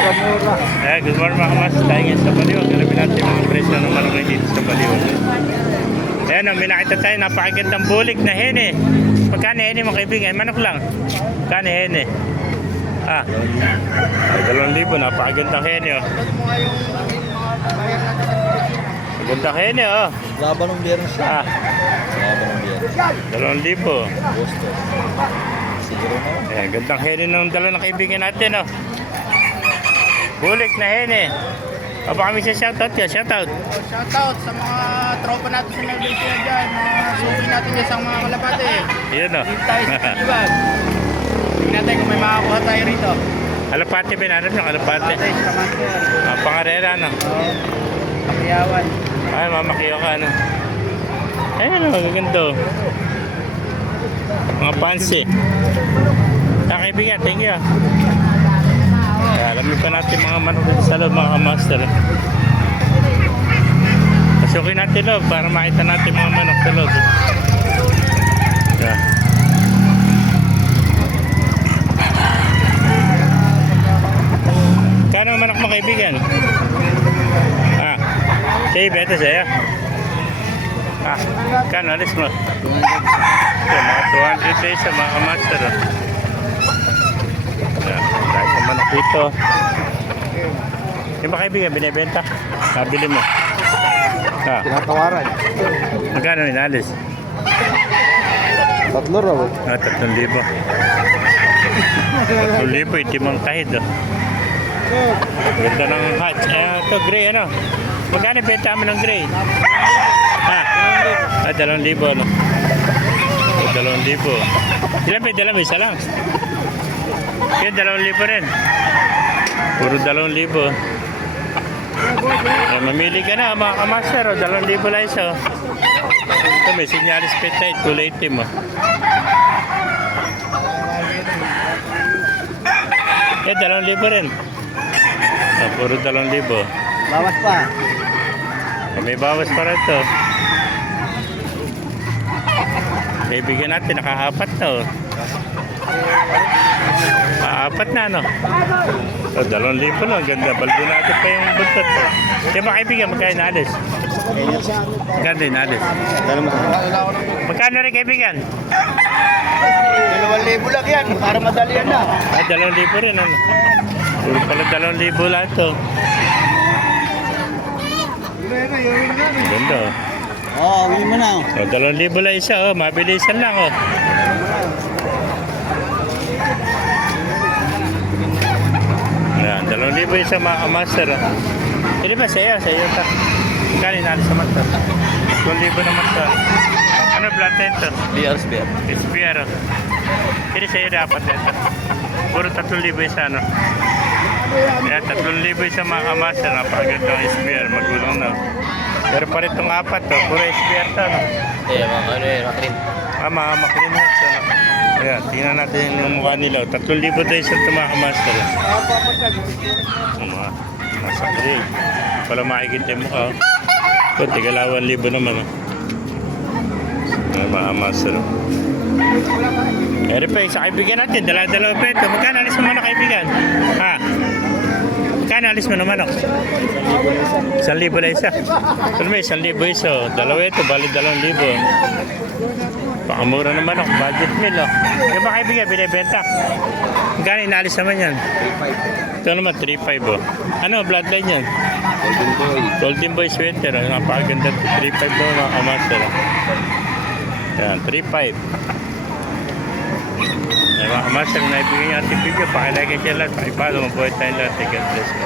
mura-mura. Good morning mga kamas. Tayo ngayon sa Baliwag. Alamin natin mga presyo ng manok ngayon dito sa Baliwag. Ayan o, may nakita tayo. Napakagandang bulik na hene. Pagkano hene mga kaibigan? Manok lang. Pagkano hene? 2,000. Napakagandang hene o. Magandang hene o. Laban ng biyernes siya. Laban ng biyernes. 2,000. Gusto. Siguro na. Ayan, gandang hene ng dala ng kaibigan natin o. Bulik na hene. Baka kami sa shoutout ka, shoutout. Shoutout sa mga tropa natin sa Malaysia dyan, mga suki natin dyan sa mga kalapate. Yun o. Dito tayo sa Taliban. Tingnan natin kung may makakuha tayo rito. Alapate ba natin yung alapate? Patay sa master. Pangarera no? Pakiyawan. Ay, mamakiyo ka ano. Ayun o, gaganda o. Mga pansi. Kaibigan, thank you. Alamin pa natin mga manok dito sa loob mga master. Pasukin natin loob para makita natin mga manok sa loob. Kano ang manok mo kaibigan? Sige, beto sa'yo. Kano alis mo? Mga 200 days sa mga master. Dahil sa manok dito. Yung ba kaibigan, binibenta? Nabili mo. Tinatawaran. Magkano inalis? 3 raw. 3,000. 3,000, itimang kahid. Ganda ng hatch. Ito, gray ano? Magkano benta mo ng gray? 2,000 ano? 2,000. Ilan ba? Dalawa, isa lang. Yan, 2,000 rin. Puro 2,000. Mamili ka na mga kamaster. 2,000 lang isa. Ito may sinyalis petite. Kulay itim. Yan, 2,000 rin. Puro 2,000. Bawas pa. May bawas pa rin ito. Bibigyan natin, nakahapat na o. Apat na ano? 2,000 lang, ganda. Baldo natin pa yung buntot. Kaya ba kaibigan, magkano inalis? Magkano inalis? Magkano rin kaibigan? 2,000 lang yan, para madali yan na. 2,000 rin ano? Puro pala 2,000 lang ito. Ganda o. Uwi mo na. 2,000 lang isa o, mabilisan lang o. Yan, 2,000 isa mga kamaster o. Hindi ba sa'yo? Sa'yo ito. Kano inalis naman ito? 2,000 naman ito. Ano blood ito? BR. SPR o. Hindi sa'yo dapat ito. Puro 3,000 isa ano. Yan, 3,000 isa mga kamaster. Napakagandang SPR. Magulong na. Pero pa rin itong apat to. Puro SPR to no? Makrim. Mga makrim hats ano. Ayan, tingnan natin yung mukha nila. 3,000 tayo sa mga kamaster. Nasa gray. Wala makikita yung mukha. Ito, 2,000 naman. Mga kamaster. Pero pa, sa kaibigan natin, dala-dala pa ito. Magkano alis mo na kaibigan? Magkano alis mo naman ako? 1,000 na isa. Ito naman, 1,000 isa. Dalawa ito, bali 2,000. Pakamura naman ako, budget meal. Yung ba kaibigan, binibenta? Magkano inalis naman yan? 3,500. Ito naman, 3,500. Ano, bloodline yan? Golden Boy sweater. Napakaganda. 3,500 daw mga kamaster. Yan, 3,500. Mga kamaster, naibigay niyo ating video. Pakilagay siya lahat. Pakipalo, mabuhay tayong lahat. God bless you.